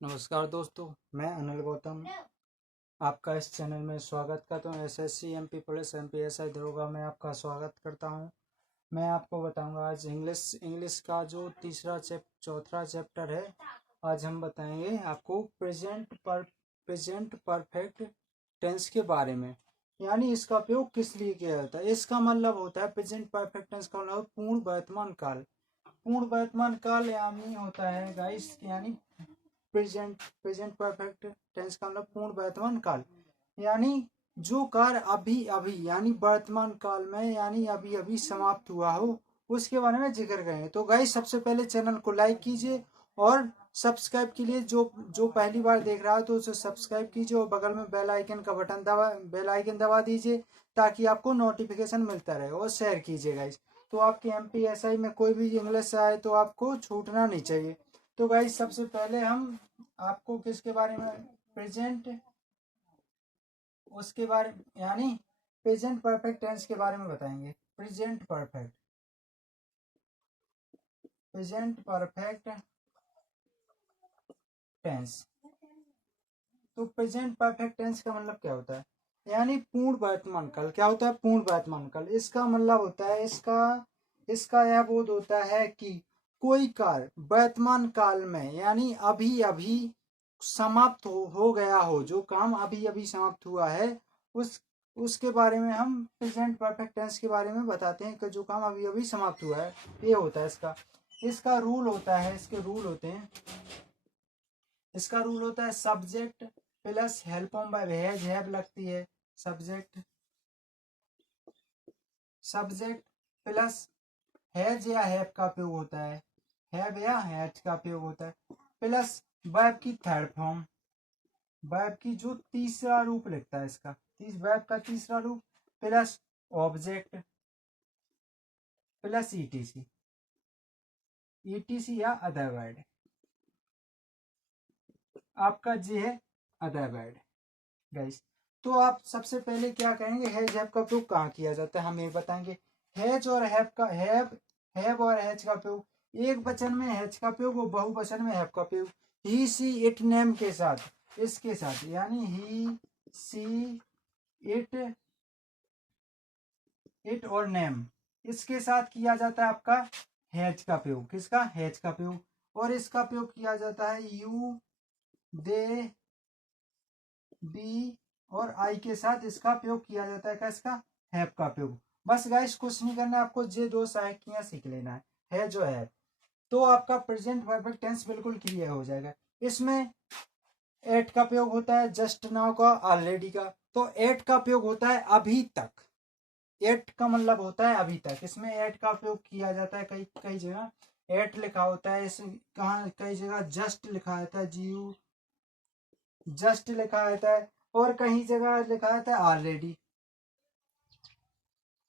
नमस्कार दोस्तों, मैं अनिल गौतम आपका इस चैनल में स्वागत करता हूँ। एसएससी एमपी पुलिस एमपीएसआई दरोगा में आपका स्वागत करता हूँ। मैं आपको बताऊंगा आज इंग्लिश का जो चौथा चैप्टर है। आज हम बताएंगे आपको प्रेजेंट परफेक्ट टेंस के बारे में, यानी इसका उपयोग किस लिए किया जाता है। इसका मतलब होता है प्रेजेंट परफेक्ट टेंस का मतलब पूर्ण वर्तमान काल। पूर्ण वर्तमान काल यानी होता है गाइस, यानी प्रेजेंट परफेक्ट टेंस का मतलब पूर्ण वर्तमान काल, यानी जो कार्य अभी अभी यानी वर्तमान काल में यानी अभी अभी समाप्त हुआ हो उसके बारे में जिक्र करेंगे। तो गाइस सबसे पहले चैनल को लाइक कीजिए और सब्सक्राइब के लिए जो जो पहली बार देख रहा है तो उसे सब्सक्राइब कीजिए और बगल में बेल आइकन दबा दीजिए ताकि आपको नोटिफिकेशन मिलता रहे, और शेयर कीजिए गाइस। तो आपके एमपीएसआई में कोई भी इंग्लिश आए तो आपको छूटना नहीं चाहिए। तो गाइस सबसे पहले हम आपको किसके बारे में प्रेजेंट उसके बारे यानी प्रेजेंट परफेक्ट टेंस के बारे में बताएंगे। Present perfect tense. तो प्रेजेंट परफेक्ट टेंस का मतलब क्या होता है, यानी पूर्ण वर्तमान काल। क्या होता है पूर्ण वर्तमान काल? इसका मतलब होता है इसका यह बोध होता है कि कोई कार्य वर्तमान काल में यानी अभी अभी समाप्त हो गया हो, जो काम अभी अभी समाप्त हुआ है उसके बारे में हम प्रेजेंट परफेक्ट टेंस के बारे में बताते हैं कि जो काम अभी अभी समाप्त हुआ है। ये होता है इसका रूल होता है। इसका रूल होता है subject plus help on by has have लगती है। सब्जेक्ट प्लस हैज या हैव का उपयोग होता है, हैव या हैज का उपयोग होता है, प्लस वर्ब की थर्ड फॉर्म, वर्ब की जो तीसरा रूप लिखता है इसका वर्ब का तीसरा रूप, प्लस ऑब्जेक्ट प्लस ईटीसी या अदर वर्ड। आपका जी है अदर वर्ड गाइस। तो आप सबसे पहले क्या कहेंगे, हैज हैव का उपयोग कहाँ किया जाता है हम ये बताएंगे। हैज और हैव और हैज का उपयोग एक वचन में हैज का उपयोग और बहुवचन में हैव का उपयोग ही सी इट नेम के साथ, इसके साथ, यानी ही सी इट और नेम इसके साथ किया जाता है आपका हैज का उपयोग। किसका? हैज का उपयोग। और इसका उपयोग किया जाता है यू दे बी और आई के साथ इसका उपयोग किया जाता है। किसका? हैव का उपयोग। बस गाइस कुछ नहीं करना है आपको, ये दो सहायकियां सीख लेना है जो है, तो आपका प्रेजेंट परफेक्ट टेंस बिल्कुल क्लियर हो जाएगा। इसमें एट का उपयोग होता है जस्ट नाउ का, ऑलरेडी का। तो एट का उपयोग होता है अभी तक। एट का मतलब होता है अभी तक। इसमें एट का उपयोग किया जाता है कई कई जगह एट लिखा होता है, इस कहाँ कई जगह जस्ट लिखा रहता है, जीयू जस्ट लिखा रहता है, और कहीं जगह लिखा रहता है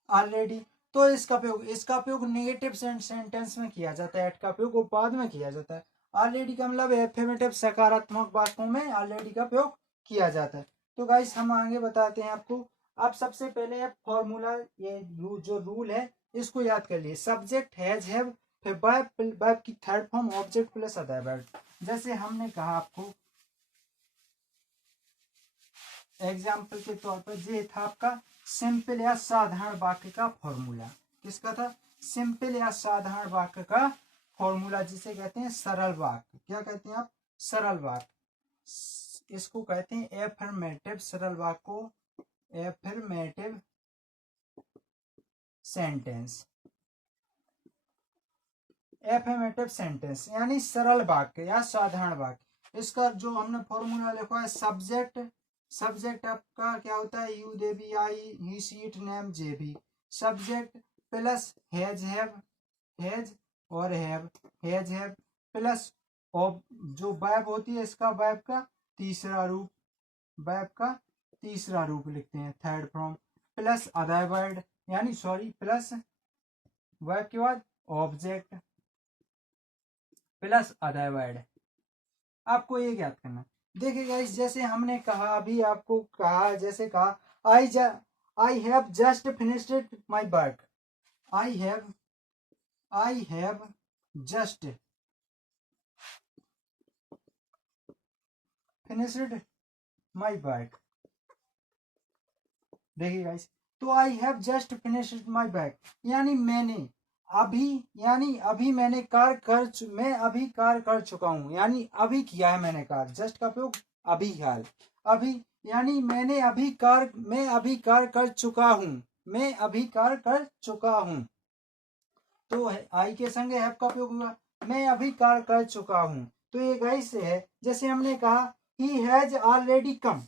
ऑलरेडी। तो इसका उपयोग नेगेटिव सेंटेंस में किया जाता है। एट का उपयोग बाद में किया जाता है। ऑलरेडी का मतलब एफर्मेटिव सकारात्मक वाक्यों में ऑलरेडी का उपयोग किया जाता है। तो गाइस हम आगे बताते हैं आपको। आप सबसे पहले फॉर्मूला, ये जो रूल है इसको याद कर लिए। सब्जेक्ट हैज हैव, फिर वर्ब की third form object plus other verb. जैसे हमने कहा आपको एग्जाम्पल के तौर पर, ये था आपका सिंपल या साधारण वाक्य का फॉर्मूला। किसका था? सिंपल या साधारण वाक्य का फॉर्मूला, जिसे कहते हैं सरल वाक्य। क्या कहते हैं आप? सरल वाक्य। इसको कहते हैं एफर्मेटिव सरल वाक्य को एफर्मेटिव सेंटेंस। एफर्मेटिव सेंटेंस यानी सरल वाक्य या साधारण वाक्य। इसका जो हमने फॉर्मूला लिखा है, सब्जेक्ट आपका क्या होता है? You they we I he she it name J B. Subject plus has और हैव प्लस जो वर्ब होती है इसका वर्ब का तीसरा रूप लिखते हैं, third form, plus other word यानी प्लस वर्ब के बाद ऑब्जेक्ट प्लस अदर वर्ड। आपको ये याद करना। देखिए गाइस, जैसे हमने कहा अभी आपको कहा, जैसे कहा आई have just finished my work. I have just finished my work. देखिए गाइस, तो आई have just finished my work, यानी मैंने अभी मैंने मैं अभी कार्य कर चुका हूँ, यानी अभी किया है मैंने कार्य। जस्ट का प्रयोग अभी हाल, अभी यानी मैं अभी कार्य कर चुका हूँ, मैं अभी कार्य कर चुका हूँ। तो आई के संग हैव का प्रयोग हुआ, मैं अभी कार्य कर चुका हूँ। तो ये गाइस है, जैसे हमने कहा he has already come,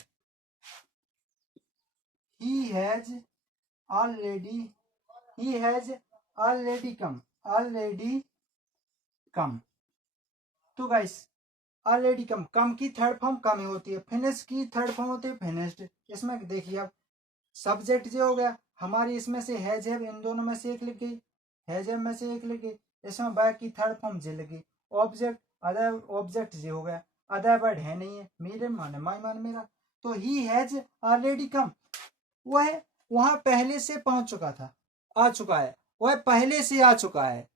he has already come. तो गाइस ऑलरेडी कम की थर्ड फॉर्म कम ही होती है, फिनिश की थर्ड फॉर्म होती है फिनिश्ड। इसमें देखिए अब सब्जेक्ट जो हो गया हमारी, इसमें से हैज हैव इन दोनों में से एक लिख गई, हैज हैव में से एक लिख गई, इसमें बैक की थर्ड फॉर्म जे लिख गई। ऑब्जेक्ट अदर ऑब्जेक्ट जे हो गया, अदर वर्ड है नहीं है, मेरे माने माई मान मेरा। तो ही हैज ऑलरेडी कम, वह वहां पहले से पहुंच चुका था, आ चुका है, वह पहले से आ चुका है,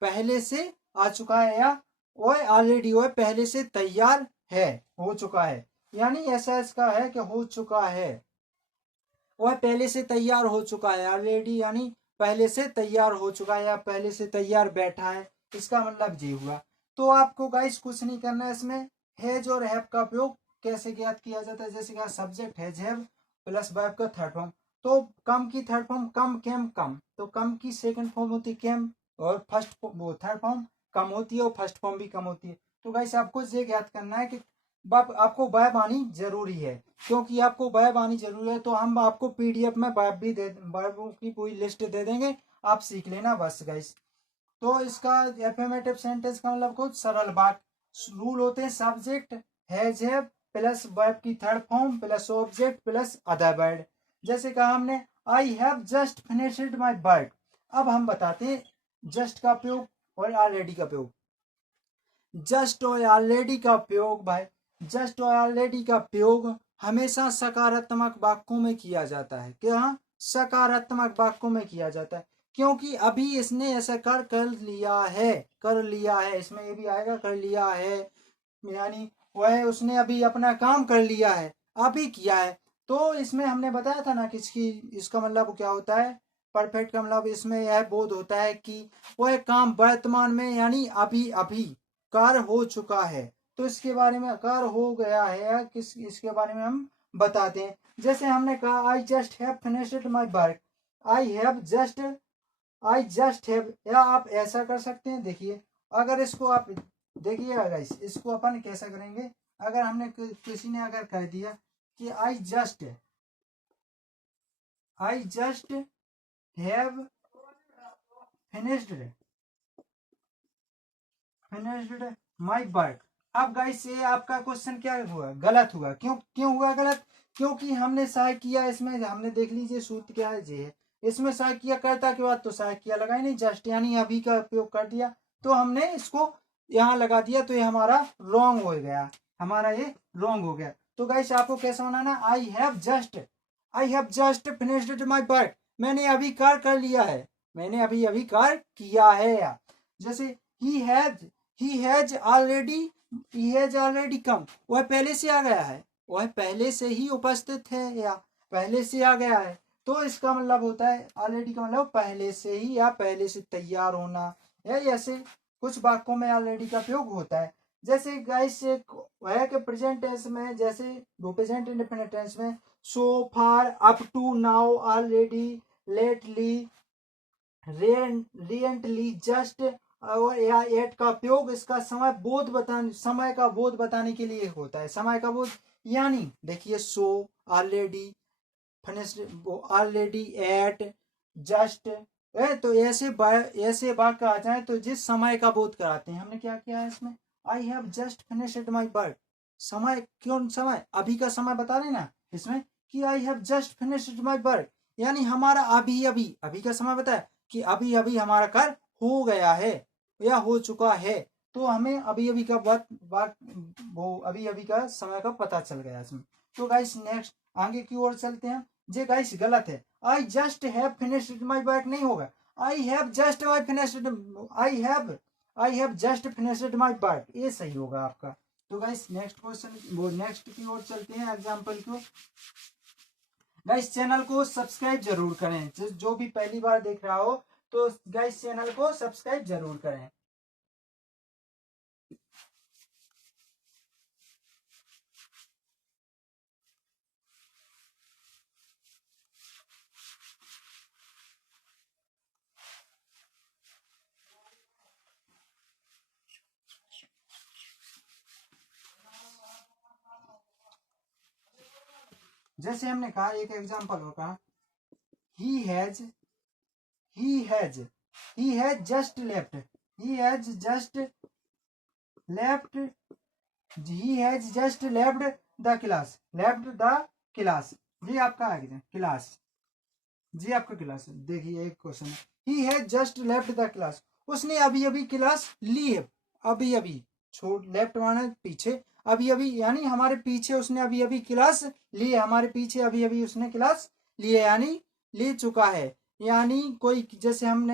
पहले से आ चुका है, या वह ऑलरेडी वह पहले से तैयार है, हो चुका है, यानी ऐसा इसका है कि हो चुका है, वह पहले से तैयार हो चुका है। ऑलरेडी यानी पहले से तैयार हो चुका है या पहले से तैयार बैठा है, इसका मतलब ये हुआ। तो आपको गाइस कुछ नहीं करना है, इसमें हैज और हैव का उपयोग कैसे ज्ञात किया जाता है। जैसे कि subject has have plus verb का थर्ड फॉर्म, तो कम की थर्ड फॉर्म कम केम कम, तो कम की सेकंड फॉर्म होती केम, और फर्स्ट वो थर्ड फॉर्म कम होती है और फर्स्ट फॉर्म भी कम होती है। तो गाइस आपको ये ज्ञात करना है कि आपको वर्ब आनी जरूरी है, क्योंकि आपको वर्ब आनी जरूरी है। तो हम आपको पीडीएफ में वर्बों की पूरी लिस्ट दे देंगे, आप सीख लेना बस गाइस। तो इसका एफर्मेटिव सेंटेंस का मतलब कुछ सरल बात रूल होते हैं, subject has have plus verb की third form plus object plus other word. जैसे कहा हमने I have just finished my work. अब हम बताते हैं जस्ट का प्रयोग और ऑलरेडी का प्रयोग। जस्ट और ऑलरेडी का प्रयोग भाई, जस्ट और ऑलरेडी का प्रयोग हमेशा सकारात्मक वाक्यों में किया जाता है। क्या, सकारात्मक वाक्यों में किया जाता है, क्योंकि अभी इसने ऐसा कर लिया है, इसमें ये भी आएगा कर लिया है, यानी वह उसने अभी अपना काम कर लिया है, अभी किया है। तो इसमें हमने बताया था ना कि इसका मतलब क्या होता है, परफेक्ट का मतलब इसमें यह बोध होता है कि वह काम वर्तमान में यानी अभी अभी कार्य हो चुका है। तो इसके बारे में कार्य हो गया है या किस, इसके बारे में हम बताते हैं। जैसे हमने कहा I just have finished my work, I just have, या आप ऐसा कर सकते हैं। देखिए अगर इसको आप देखिएगा गाइस, इसको अपन कैसा करेंगे, अगर हमने किसी ने अगर कह दिया कि I just have finished my work. अब गाइस ये आपका क्वेश्चन क्या हुआ, गलत हुआ। क्यों हुआ गलत, क्योंकि हमने सहायक किया, इसमें हमने देख लीजिए सूत्र क्या है, ये है इसमें सहायक किया कर्ता के बाद तो सहायक किया लगाई नहीं, जस्ट यानी अभी का उपयोग कर दिया, तो हमने इसको यहाँ लगा दिया, तो ये हमारा रॉन्ग हो गया, हमारा ये रॉन्ग हो गया। तो गाइस आपको कैसा बनाना, I have just finished my work, मैंने अभी कार्य कर लिया है, मैंने अभी कार्य किया है। जैसे ही हैज ऑलरेडी कम, वह पहले से आ गया है, वह पहले से ही उपस्थित है या पहले से आ गया है। तो इसका मतलब होता है ऑलरेडी का मतलब पहले से ही या पहले से तैयार होना, या ऐसे कुछ वाक्यों में ऑलरेडी का प्रयोग होता है। जैसे गाइस है कि प्रेजेंट टेंस में, जैसे प्रेजेंट इंडेफिनिट टेंस में so far up to now already lately recently just या एट का उपयोग इसका समय का बोध बताने के लिए होता है। समय का बोध यानी देखिए so already finished already yet just, तो ऐसे वाक्य आ जाए तो जिस समय का बोध कराते हैं। हमने क्या किया है इसमें, आई have just finished my work, समय क्यों, समय अभी का समय बता रहे ना इसमें कि आई have just finished my work, यानी हमारा अभी का समय बताया कि अभी अभी हमारा कार्य हो गया है या हो चुका है। तो हमें अभी का अभी का समय का पता चल गया इसमें। तो गाइस नेक्स्ट आगे की ओर चलते हैं। ये गाइस गलत है, I just have finished my work नहीं होगा, आई have just finished my work, ये सही होगा आपका। तो गाइस नेक्स्ट क्वेश्चन, वो नेक्स्ट की ओर चलते हैं एग्जाम्पल को। गाइस चैनल को सब्सक्राइब जरूर करें, जो भी पहली बार देख रहा हो तो गाइस चैनल को सब्सक्राइब जरूर करें। जैसे हमने कहा एक एग्जाम्पल होगा, he has he has he has just left he has just left he has just left the class। ये आपका आ गया क्लास, जी आपका क्लास। देखिए एक क्वेश्चन है, he has just left the class, उसने अभी अभी क्लास ली है। अभी अभी छोड़, लेफ्ट माने पीछे, अभी अभी यानी हमारे पीछे उसने अभी अभी क्लास ली है, हमारे पीछे अभी अभी उसने क्लास ली है, यानी ले चुका है। यानी कोई जैसे हम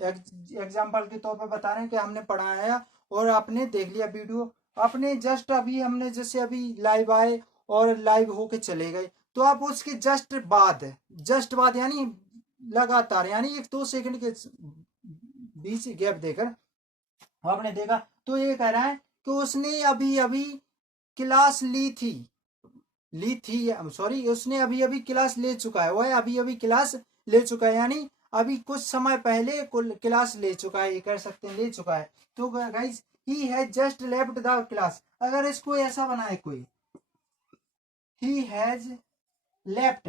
एग्जाम्पल के तौर पर बता रहे हैं कि हमने पढ़ाया और आपने देख लिया वीडियो, आपने जस्ट अभी हमने जैसे अभी लाइव आए और लाइव होके चले गए, तो आप उसके जस्ट बाद यानी लगातार यानी 1-2 सेकंड के बीच गैप देकर आपने देखा, तो ये कह रहा है कि उसने अभी अभी क्लास ली थी सॉरी उसने अभी अभी क्लास ले चुका है, वह अभी अभी क्लास ले चुका है, यानी अभी कुछ समय पहले क्लास ले चुका है, ये कर सकते हैं ले चुका है। तो guys he has just left the class, अगर इसको ऐसा बनाए कोई, he has left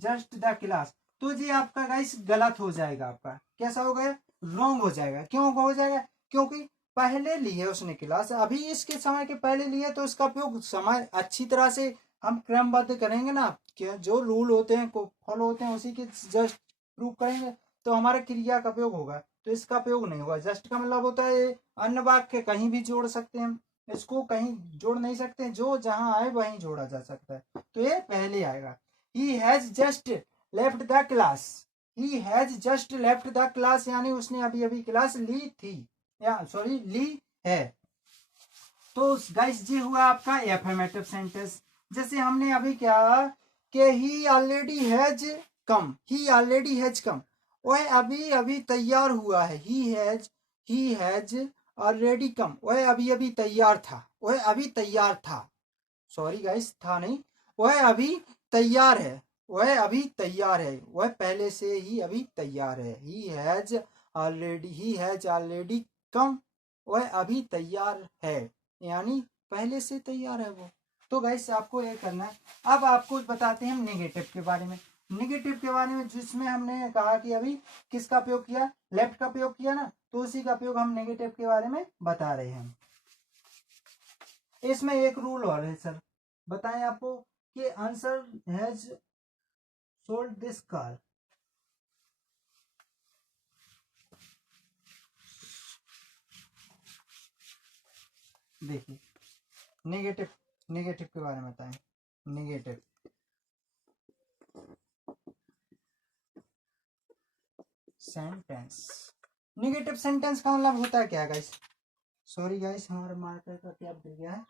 just the class, तो ये आपका गाइस गलत हो जाएगा, आपका कैसा हो गया, रॉन्ग हो जाएगा। क्यों हो जाएगा, क्योंकि पहले लिए उसने क्लास, अभी इसके समय के पहले लिए, तो इसका उपयोग समय अच्छी तरह से हम क्रमबद्ध करेंगे ना, कि जो रूल होते हैं को फॉलो होते हैं उसी के जस्ट प्रूव करेंगे, तो हमारे क्रिया का उपयोग होगा, तो इसका उपयोग नहीं होगा। जस्ट का मतलब होता है अन्य वाक्य कहीं भी जोड़ सकते हैं, इसको कहीं जोड़ नहीं सकते, जो जहां आए वहीं जोड़ा जा सकता है, तो ये पहले आएगा। He has just left the class, he has just left the class, यानी उसने अभी अभी क्लास ली थी, या सॉरी ली है। तो गाइस जी हुआ आपका एफर्मेटिव सेंटेंस। जैसे हमने अभी क्या कि ही ऑलरेडी हैज कम, वह अभी अभी तैयार हुआ है, ही हैज ऑलरेडी कम, वह अभी अभी तैयार था, सॉरी गाइस था नहीं, वह अभी तैयार है, वह पहले से ही अभी तैयार है। ही हैज ऑलरेडी कम, वह अभी तैयार है, यानी पहले से तैयार है वो। तो गाइस आपको ये करना है। अब आपको बताते हैं हम नेगेटिव के बारे में, जिसमें हमने कहा कि अभी किसका उपयोग किया, लेफ्ट का उपयोग किया ना, तो उसी का उपयोग हम नेगेटिव के बारे में बता रहे हैं। इसमें एक रूल और है सर, बताएं आपको कि answer has sold this car. देखिए नेगेटिव के बारे में बताएं। नेगेटिव सेंटेंस का मतलब होता है क्या गाइस, सॉरी गाइस हमारा मार्कर का क्या गिर गया है।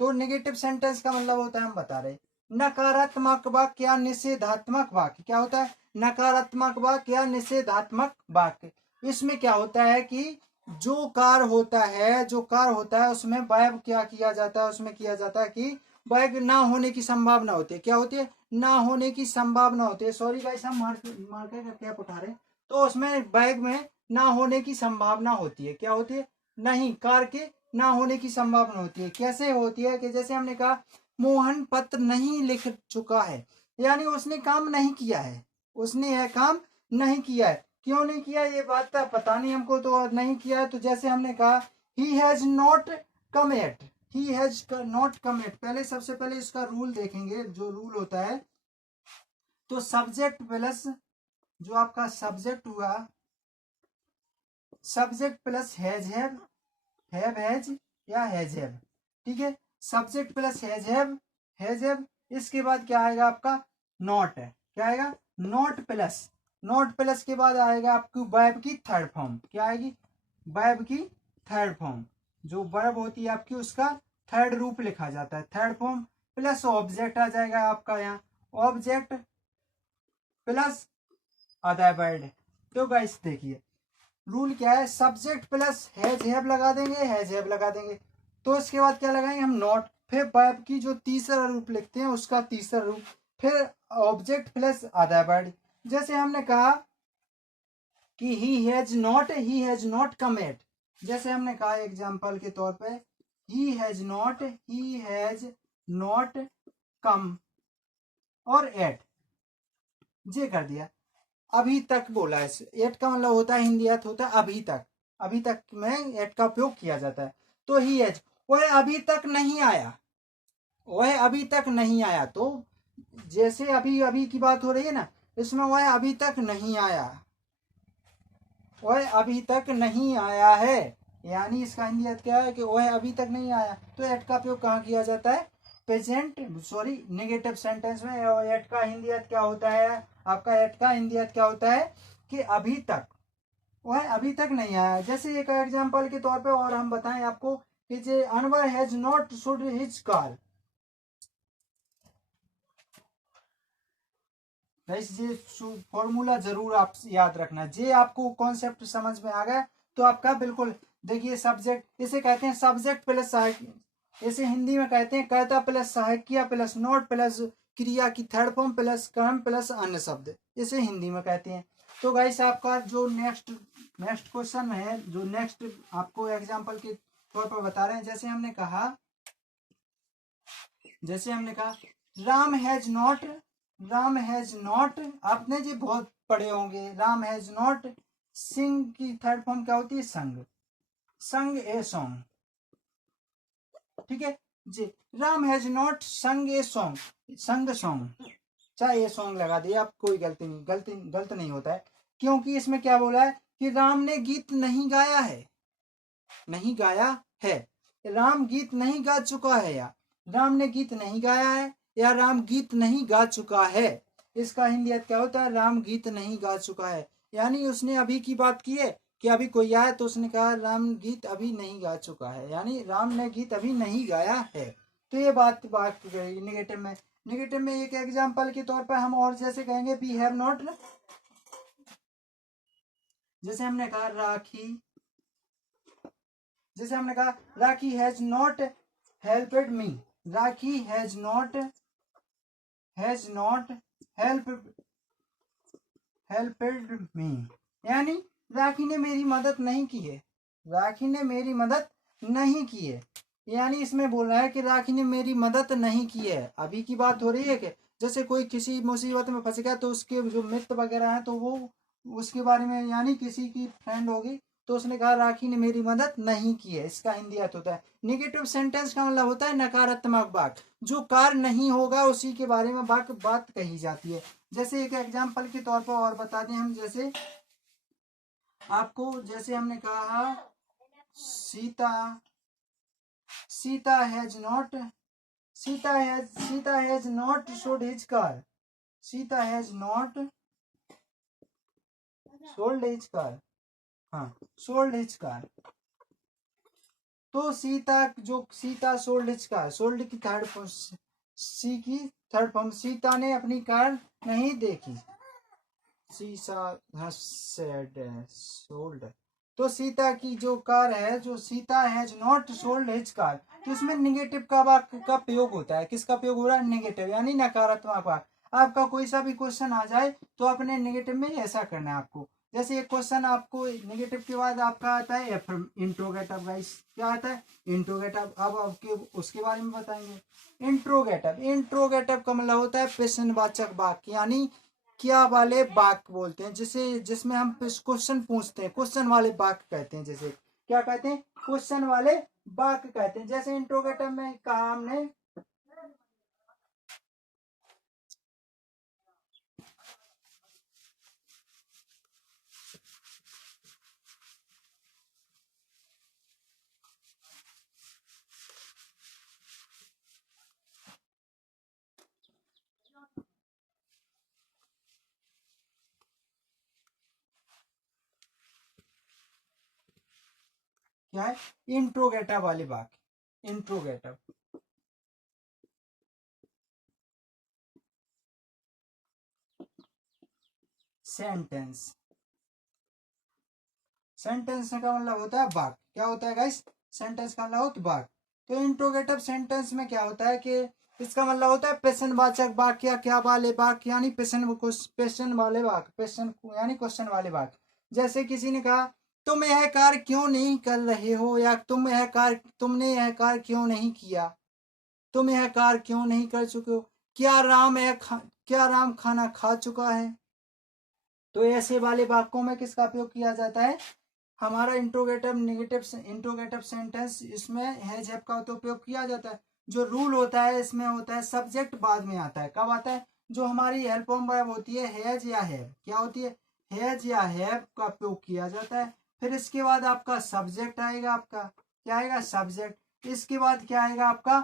तो नेगेटिव सेंटेंस का मतलब होता है, हम बता रहे नकारात्मक वाक्य या निषेधात्मक वाक्य। क्या होता है, नकारात्मक वाक्य या निषेधात्मक वाक्य। इसमें क्या होता है कि जो कार होता है उसमें वर्ब क्या किया जाता है, उसमें किया जाता है कि वर्ब ना होने की संभावना होती है। क्या होती है, ना होने की संभावना होती है। सॉरी गाइस हम मार्कर का कैप उठा रहे हैं, तो उसमें बैग में ना होने की संभावना होती है। क्या होती है, नहीं, कार के ना होने की संभावना होती है। कैसे होती है कि जैसे हमने कहा मोहन पत्र नहीं लिख चुका है, यानी उसने काम नहीं किया है, उसने यह काम नहीं किया है। क्यों नहीं किया ये बात तो पता नहीं हमको, तो नहीं किया है। तो जैसे हमने कहा he has not come yet, पहले सबसे पहले इसका रूल देखेंगे, जो रूल होता है, तो सब्जेक्ट प्लस जो आपका सब्जेक्ट हुआ, सब्जेक्ट प्लस हैज हैज या हैज हैव, ठीक है, सब्जेक्ट प्लस हैज हैव, इसके बाद क्या आएगा आपका नॉट है। क्या आएगा, नॉट प्लस नॉट प्लस के बाद आएगा आपकी वर्ब की थर्ड फॉर्म। क्या आएगी? वर्ब की थर्ड फॉर्म। जो वर्ब होती है आपकी उसका थर्ड रूप लिखा जाता है, थर्ड फॉर्म। प्लस ऑब्जेक्ट आ जाएगा आपका यहाँ, ऑब्जेक्ट प्लस अदर वर्ड। तो गाइस देखिए रूल क्या है, सब्जेक्ट प्लस हैज हैव लगा देंगे, हैज हैव लगा देंगे। तो इसके बाद क्या लगाएंगे हम? नॉट। फिर वर्ब की जो तीसरा रूप लिखते हैं उसका तीसरा रूप, फिर ऑब्जेक्ट प्लस अदर वर्ड। जैसे हमने कहा कि he has not come yet. जैसे हमने कहा एग्जांपल के तौर पे ही हैज नॉट कम और एट, ये कर दिया। अभी तक बोला है, एट का मतलब होता है हिंदी अर्थ होता है अभी तक, अभी तक में एट का उपयोग किया जाता है। तो ही हैज, वह अभी तक नहीं आया, वह अभी तक नहीं आया। तो जैसे अभी अभी की बात हो रही है ना, इसमें वह अभी तक नहीं आया, वह अभी तक नहीं आया है, यानी इसका हिंदी अर्थ क्या है कि वह अभी तक नहीं आया। तो एट का उपयोग कहाँ किया जाता है? प्रेजेंट सॉरी नेगेटिव सेंटेंस में। और एट का हिंदी अर्थ क्या होता है? आपका एट का हिंदी अर्थ क्या होता है कि अभी तक, वह अभी तक नहीं आया। जैसे एक एग्जांपल के तौर पे और हम बताएं आपको कि J Anwar has not should his car. ये फॉर्मूला जरूर आप याद रखना। जे आपको कॉन्सेप्ट समझ में आ गया तो आपका बिल्कुल। देखिए सब्जेक्ट, इसे कहते हैं सब्जेक्ट प्लस सहायक, इसे हिंदी में कहते हैं कर्ता प्लस सहायकिया प्लस नॉट प्लस क्रिया की थर्ड फॉर्म प्लस कर्म प्लस अन्य शब्द, इसे हिंदी में कहते हैं। तो गाइस आपका जो नेक्स्ट क्वेश्चन है, जो नेक्स्ट आपको एग्जाम्पल के तौर पर बता रहे हैं। जैसे हमने कहा राम हैज नॉट, आपने जी बहुत पढ़े होंगे, राम हैज नॉट सिंग की थर्ड फॉर्म क्या होती है? संग ए सॉन्ग। ठीक है जी, राम हैज नॉट संग ए सॉन्ग, संग सॉन्ग, चाहे ये सॉन्ग लगा दिए आप, कोई गलती नहीं, गलत नहीं होता है। क्योंकि इसमें क्या बोला है कि राम ने गीत नहीं गाया है, नहीं गाया है, राम गीत नहीं गा चुका है, या राम ने गीत नहीं गाया है, या राम गीत नहीं गा चुका है। इसका हिंदी अर्थ क्या होता है? राम गीत नहीं गा चुका है, यानी उसने अभी की बात की है कि अभी कोई आया तो उसने कहा राम गीत अभी नहीं गा चुका है, यानी राम ने गीत अभी नहीं गाया है। तो ये बात निगेटिव में। निगेटिव में एक एग्जाम्पल के तौर पर हम और जैसे कहेंगे वी हैव नॉट, जैसे हमने कहा Rakhi has not helped me, Rakhi has not helped me, यानी राखी ने मेरी मदद नहीं की है, राखी ने मेरी मदद नहीं की है। यानी इसमें बोल रहा है कि राखी ने मेरी मदद नहीं की है, अभी की बात हो रही है कि जैसे कोई किसी मुसीबत में फंस गया तो उसके जो मित्र वगैरह हैं तो वो उसके बारे में, यानी किसी की फ्रेंड होगी तो उसने कहा राखी ने मेरी मदद नहीं की है, इसका हिंदी अर्थ होता है। निगेटिव सेंटेंस का मतलब होता है नकारात्मक बात, जो कार्य नहीं होगा उसी के बारे में बात कही जाती है। जैसे एक एग्जाम्पल के तौर पर और बता दें हम, जैसे आपको, जैसे हमने कहा Sita has not sold his car, Sita has not sold his car, हाँ सोल्ड हिज कार। तो Sita sold his car, sold की थर्ड सी की थर्ड फॉर्म, सीता ने अपनी कार नहीं देखी, सोल्ड। तो सीता की जो कार है, जो Sita has not sold his car, तो इसमें निगेटिव का वाक्य का प्रयोग होता है। किसका प्रयोग हो रहा है? निगेटिव, यानी नकारात्मक वाक्य। आपका कोई सा भी क्वेश्चन आ जाए तो अपने निगेटिव में ऐसा करना है आपको। जैसे एक क्वेश्चन आपको निगेटिव के बाद आपका आता है इंट्रोगेटिव। गाइस क्या आता है? इंट्रोगेटिव। अब आपके उसके बारे में बताएंगे। इंट्रोगेटिव का मतलब होता है प्रश्नवाचक वाक्य, यानी क्या वाले वाक्य बोलते हैं, जिसमें हम क्वेश्चन पूछते हैं, क्वेश्चन वाले वाक्य कहते हैं। जैसे क्या कहते हैं? क्वेश्चन वाले वाक्य कहते हैं। जैसे इंट्रोगेटिव में कहा हमने क्या है, इंट्रोगेटिव वाले वाक्य, इंट्रोगेटिव। सेंटेंस, सेंटेंस का मतलब होता है वाक्य। क्या होता है गाइस, सेंटेंस का मतलब होता है वाक्य। तो इंट्रोगेटिव सेंटेंस में क्या होता है कि इसका मतलब होता है प्रश्नवाचक वाक्य या क्या वाले वाक्य, यानी प्रश्न वाले वाक्य, प्रश्न यानी क्वेश्चन वाले वाक्य। जैसे किसी ने कहा तुम यह कार्य क्यों नहीं कर रहे हो, या तुमने यह कार्य क्यों नहीं किया, तुम यह कार्य क्यों नहीं कर चुके हो, क्या राम खाना खा चुका है। तो ऐसे वाले वाक्यों में किसका उपयोग किया जाता है, हमारा इंट्रोगेटिव सेंटेंस, इसमें हैज हैव का तो उपयोग किया जाता है। जो रूल होता है इसमें होता है सब्जेक्ट बाद में आता है। कब आता है, जो हमारी हेल्प ऑफ वर्ब होती है हैज या हैव, क्या होती है, हैज या हैव का उपयोग किया जाता है। फिर इसके बाद आपका सब्जेक्ट आएगा, आपका क्या आएगा, सब्जेक्ट। इसके बाद क्या आएगा आपका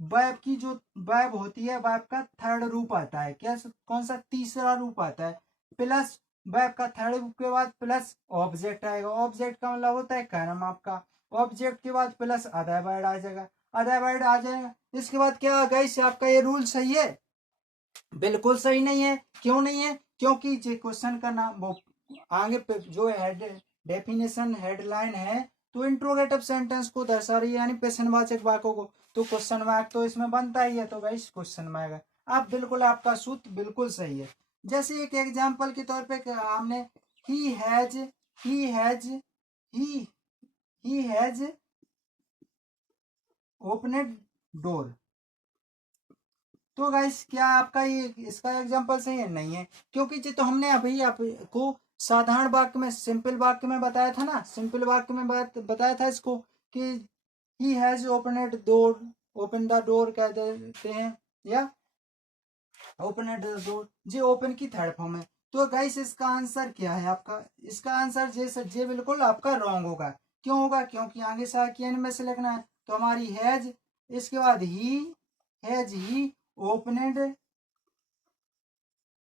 वर्ब की जो वर्ब होती है, वर्ब का थर्ड रूप आता है, क्या कौन सा, तीसरा रूप आता है, प्लस वर्ब का थर्ड रूप के बाद प्लस ऑब्जेक्ट आएगा। ऑब्जेक्ट का मतलब होता है कर्म आपका। ऑब्जेक्ट के बाद प्लस अदर वर्ड आ जाएगा, अदर वर्ड आ जाएगा। इसके बाद क्या आ गया, इससे आपका ये रूल सही है, बिल्कुल सही नहीं है। क्यों नहीं है, क्योंकि जो क्वेश्चन का नाम वो आगे पे जो हेड डेफिनेशन हेडलाइन है, तो इंट्रोगेटिव सेंटेंस को दर्शा रही है, यानी प्रश्नवाचक वाक्यों को। तो क्वेश्चन मार्क तो इसमें बनता ही है, तो भाई क्वेश्चन मार्क है। आप बिल्कुल, आपका सूत्र बिल्कुल सही है। जैसे एक एग्जाम्पल के तौर पे हमने he has he has he he has opened door. तो गाइस क्या आपका ये इसका एग्जांपल सही है, नहीं है, क्योंकि जी तो हमने अभी आपको साधारण वाक्य में, सिंपल वाक्य में बताया था ना, सिंपल वाक्य में बताया था इसको कि he has opened door, open the door कह देते हैं, या ओपन डोर, जी ओपन की थर्ड फॉर्म है। तो गाइस इसका आंसर क्या है आपका, इसका आंसर जे बिल्कुल आपका रॉन्ग होगा। क्यों होगा, क्योंकि आगे साकियन में से लिखना है। तो हमारी हैज, इसके बाद ही हैज ही ओपनेड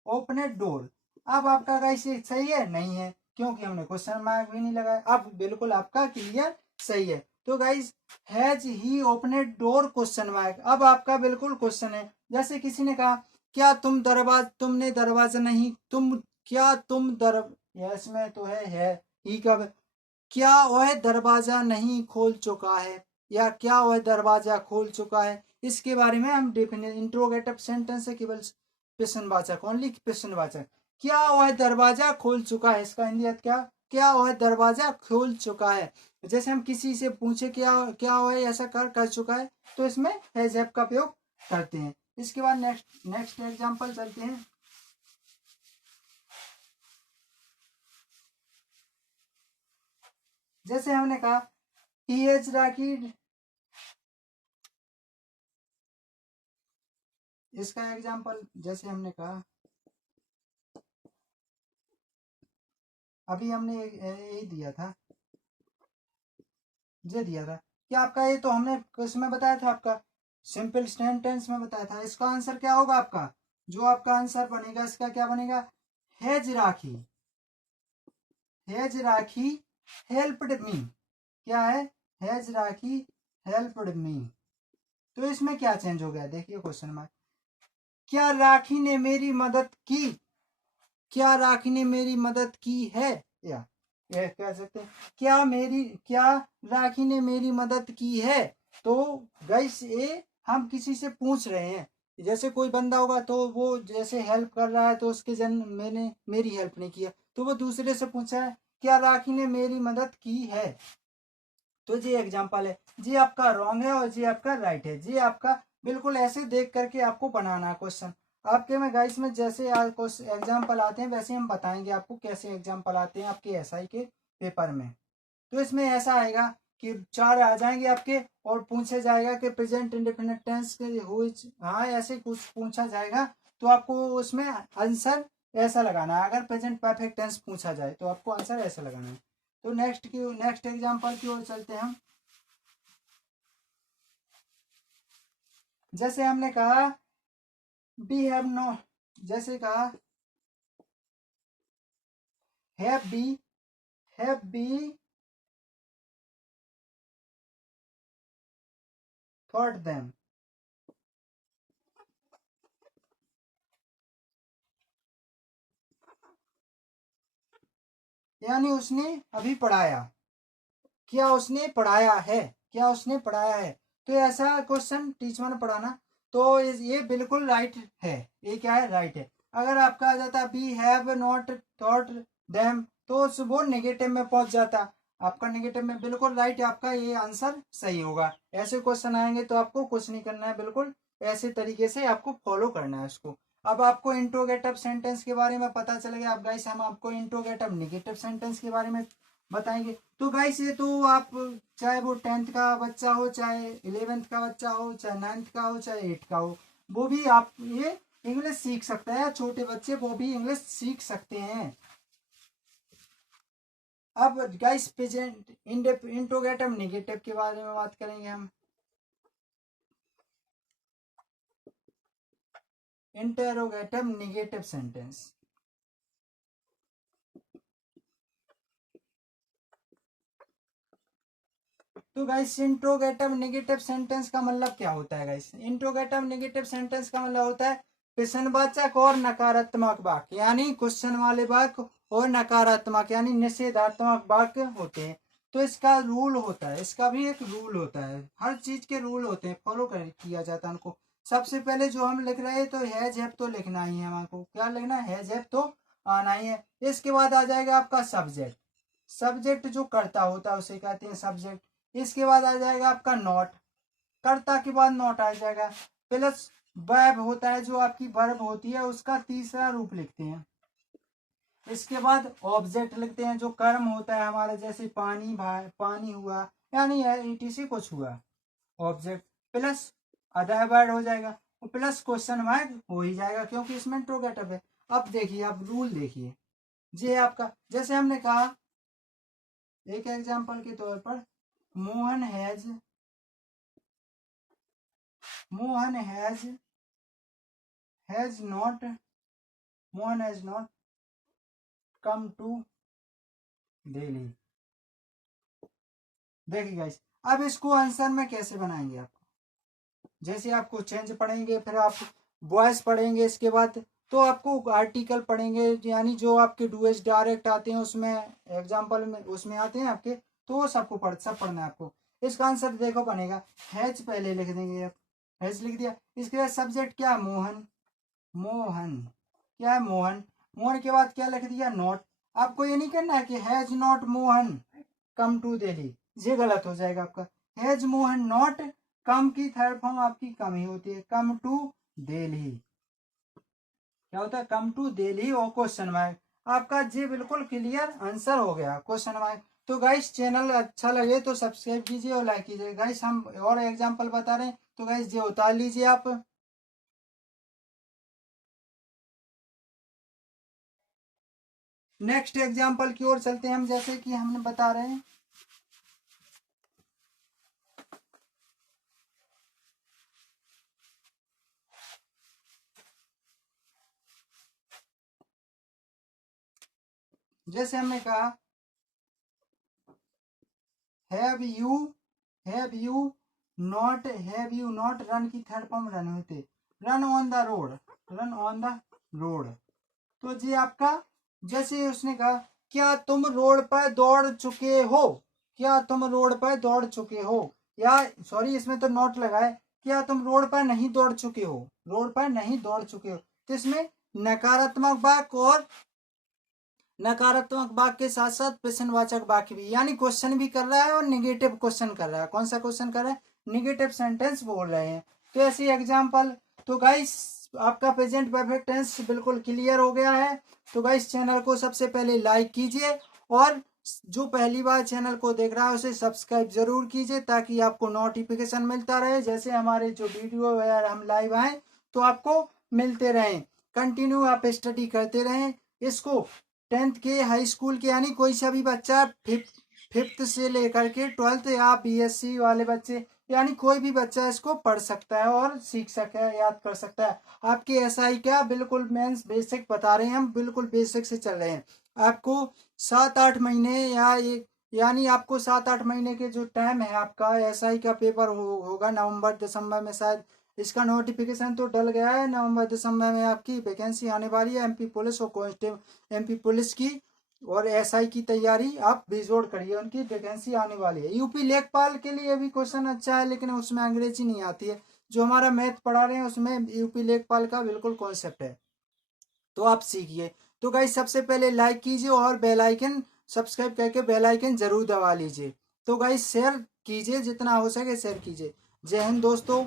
ओपनेड डोर। अब आपका गाइस ये सही है, नहीं है, क्योंकि हमने क्वेश्चन मार्क भी नहीं लगाया। अब बिल्कुल आपका क्लियर सही है। तो guys has he opened door question mark, अब आपका बिल्कुल क्वेश्चन है। जैसे किसी ने कहा क्या तुमने दरवाजा नहीं, क्या तुम इसमें तो है ही कब, क्या वह दरवाजा नहीं खोल चुका है, या क्या वह दरवाजा खोल चुका है। इसके बारे में हम इंट्रोगेटिव सेंटेंस है, केवल प्रश्नवाचक, ओनली प्रश्नवाचक। क्या वह दरवाजा खोल चुका है, इसका हिंदी अर्थ क्या वह दरवाजा खोल चुका है। जैसे हम किसी से पूछे क्या क्या वह ऐसा कर चुका है, तो इसमें हैज हैव का प्रयोग करते हैं। इसके बाद नेक्स्ट एग्जांपल चलते हैं। जैसे हमने कहा ही हैज राखी, इसका एग्जांपल जैसे हमने कहा, अभी हमने यही दिया था, ये दिया था कि आपका ये तो हमने इसमें बताया था, आपका सिंपल सेंटेंस में बताया था। इसका आंसर क्या होगा आपका, जो आपका आंसर बनेगा इसका क्या बनेगा, has rakhi, has rakhi helped me, क्या है, हैज राखी हेल्प्ड मी। तो इसमें क्या चेंज हो गया, देखिए क्वेश्चन में, क्या राखी ने मेरी मदद की, क्या राखी ने मेरी मदद की है, या यह कह सकते हैं क्या राखी ने मेरी मदद की है। तो गाइस ये हम किसी से पूछ रहे हैं, जैसे कोई बंदा होगा तो वो जैसे हेल्प कर रहा है, तो उसके जन मैंने मेरी हेल्प नहीं किया, तो वो दूसरे से पूछा है क्या राखी ने मेरी मदद की है। तो जी एग्जाम्पल है, जी आपका रॉन्ग है और जी आपका राइट है। जी आपका बिल्कुल ऐसे देख करके आपको बनाना है क्वेश्चन। आपके में गाइस में जैसे एग्जाम्पल आते हैं वैसे हम बताएंगे आपको कैसे एग्जाम्पल आते हैं आपके एसआई के पेपर में। तो इसमें ऐसा आएगा कि 4 आ जाएंगे आपके, और पूछे जाएगा कि प्रेजेंट इंडेफिनिट टेंस के हुई, हाँ ऐसे कुछ पूछा जाएगा, तो आपको उसमें आंसर ऐसा लगाना है। अगर प्रेजेंट परफेक्ट टेंस पूछा जाए तो आपको आंसर ऐसा लगाना है। तो नेक्स्ट एग्जांपल की ओर चलते हैं हम। जैसे हमने कहा बी हैव नो, जैसे कहा हैव बी थॉट देम, यानी उसने अभी पढ़ाया, क्या उसने पढ़ाया है, क्या उसने पढ़ाया है। तो ऐसा क्वेश्चन टीचर ने पढ़ाना, तो ये बिल्कुल राइट है, ये क्या है, राइट है। अगर आपका आ जाता we have not thought them, तो वो नेगेटिव में पहुंच जाता, आपका नेगेटिव में, बिल्कुल राइट है, आपका ये आंसर सही होगा। ऐसे क्वेश्चन आएंगे तो आपको कुछ नहीं करना है, बिल्कुल ऐसे तरीके से आपको फॉलो करना है उसको। अब आपको इंट्रोगेटिव सेंटेंस के बारे में पता चल गया। अब गाइस हम आपको इंट्रोगेटिव नेगेटिव सेंटेंस के बारे में बताएंगे। तो गाइस ये तो आप, चाहे वो 10th का बच्चा हो, चाहे 11th का बच्चा हो, चाहे 9th का हो, चाहे 8th का हो, वो भी आप ये इंग्लिश सीख सकता है। छोटे बच्चे वो भी इंग्लिश सीख सकते हैं। अब गाइस प्रेजेंट इंट्रोगेटिव नेगेटिव के बारे में बात करेंगे हम। इंटरोगेटिव नेगेटिव सेंटेंस, तो गाइस इंट्रोगेटिव नेगेटिव सेंटेंस का मतलब क्या होता है गाइस। इंट्रोगेटिव नेगेटिव सेंटेंस का मतलब होता है प्रश्नवाचक और नकारात्मक वाक्य, यानी क्वेश्चन वाले वाक्य और नकारात्मक यानी निषेधात्मक वाक्य होते हैं। तो इसका रूल होता है, इसका भी एक रूल होता है, हर चीज के रूल होते हैं, फॉलो कर किया जाता है उनको। सबसे पहले जो हम लिख रहे हैं तो हैज हैव तो लिखना ही है, हमको क्या लिखना है, हैज हैव तो आना ही है। इसके बाद आ जाएगा आपका सब्जेक्ट, सब्जेक्ट जो करता होता है उसे कहते हैं सब्जेक्ट। इसके बाद आ जाएगा आपका नॉट, कर्ता के बाद नॉट आ जाएगा, प्लस वर्ब होता है, जो आपकी वर्ब होती है उसका तीसरा रूप लिखते हैं। इसके बाद ऑब्जेक्ट लिखते हैं, जो कर्म होता है हमारा, जैसे पानी, भाई पानी हुआ, यानी ईटीसी कुछ हुआ, ऑब्जेक्ट प्लस अदर वर्ड हो जाएगा, प्लस क्वेश्चन मार्क हो ही जाएगा, क्योंकि इसमें इंट्रोगेटिव है। अब देखिए, आप रूल देखिए, ये आपका, जैसे हमने कहा एक एग्जांपल के तौर पर, Mohan has, Mohan has not, Mohan has not come to Delhi. देखिए गाइस, अब इसको आंसर में कैसे बनाएंगे आप, जैसे आपको चेंज पढ़ेंगे, फिर आप वॉइस पढ़ेंगे, इसके बाद तो आपको आर्टिकल पढ़ेंगे, यानी जो आपके डूएस डायरेक्ट आते हैं उसमें, एग्जांपल में उसमें आते हैं आपके, तो वो सबको सब पढ़ना है आपको। इसका आंसर देखो बनेगा, हैज पहले लिख देंगे आप, हैज लिख दिया। इसके बाद सब्जेक्ट क्या, मोहन, मोहन क्या है, मोहन, मोहन के बाद क्या लिख दिया, नॉट। आपको ये नहीं करना है कि has not Mohan come to Delhi, ये गलत हो जाएगा आपका। हैज मोहन नॉट कम की थर्ड फॉर्म आपकी कम ही होती है, कम टू दिल्ली, क्या होता है, कम टू दिल्ली और क्वेश्चन मार्क। आपका जी बिल्कुल क्लियर आंसर हो गया, क्वेश्चन मार्क। तो गाइस चैनल अच्छा लगे तो सब्सक्राइब कीजिए और लाइक कीजिए। गाइस हम और एग्जांपल बता रहे हैं, तो गाइस ये उतार लीजिए आप। नेक्स्ट एग्जांपल की ओर चलते हैं हम, जैसे कि हमने बता रहे हैं, जैसे हमने कहा, have you, have you not, have you not run की थर्ड फॉर्म रन होते, run on the road, run on the road. तो जी आपका, जैसे उसने कहा, क्या तुम रोड पर दौड़ चुके हो, क्या तुम रोड पर दौड़ चुके हो, या सॉरी इसमें तो नॉट लगा है, क्या तुम रोड पर नहीं दौड़ चुके हो, रोड पर नहीं दौड़ चुके हो। तो इसमें नकारात्मक वाक्य और नकारात्मक वाक्य के साथ साथ प्रश्नवाचक वाक्य भी, यानी क्वेश्चन भी कर रहा है और निगेटिव क्वेश्चन कर रहा है। कौन सा क्वेश्चन कर रहा है, निगेटिव सेंटेंस बोल रहे हैं। तो ऐसी एग्जांपल। तो गाइस आपका प्रेजेंट परफेक्ट टेंस बिल्कुल क्लियर हो गया है। तो गाइस चैनल को सबसे पहले लाइक कीजिए, और जो पहली बार चैनल को देख रहा है उसे सब्सक्राइब जरूर कीजिए, ताकि आपको नोटिफिकेशन मिलता रहे, जैसे हमारे जो वीडियो वगैरह हम लाइव आए तो आपको मिलते रहें। कंटिन्यू आप स्टडी करते रहें इसको। 10th के, हाई स्कूल के, यानी कोई सा भी बच्चा फिफ्थ से लेकर के 12th या बीएससी वाले बच्चे, यानी कोई भी बच्चा इसको पढ़ सकता है और सीख सकता है, याद कर सकता है। आपके एसआई क्या, बिल्कुल मेंस बेसिक बता रहे हैं हम, बिल्कुल बेसिक से चल रहे हैं। आपको 7-8 महीने या एक यानी आपको 7-8 महीने के जो टाइम है आपका एसआई का पेपर होगा नवंबर दिसंबर में शायद। इसका नोटिफिकेशन तो डल गया है, नवंबर दिसंबर में आपकी वैकेंसी आने वाली है एमपी पुलिस और कांस्टेबल एमपी पुलिस की। और एसआई की तैयारी आप बेजोड़ करिए, उनकी वैकेंसी आने वाली है। यूपी लेखपाल के लिए भी क्वेश्चन अच्छा है, लेकिन उसमें अंग्रेजी नहीं आती है। जो हमारा मैथ पढ़ा रहे हैं उसमें यूपी लेखपाल का बिल्कुल कॉन्सेप्ट है, तो आप सीखिए। तो गाइस सबसे पहले लाइक कीजिए और बेल आइकन सब्सक्राइब करके बेल आइकन जरूर दबा लीजिए। तो गाइस शेयर कीजिए, जितना हो सके शेयर कीजिए। जय हिंद दोस्तों।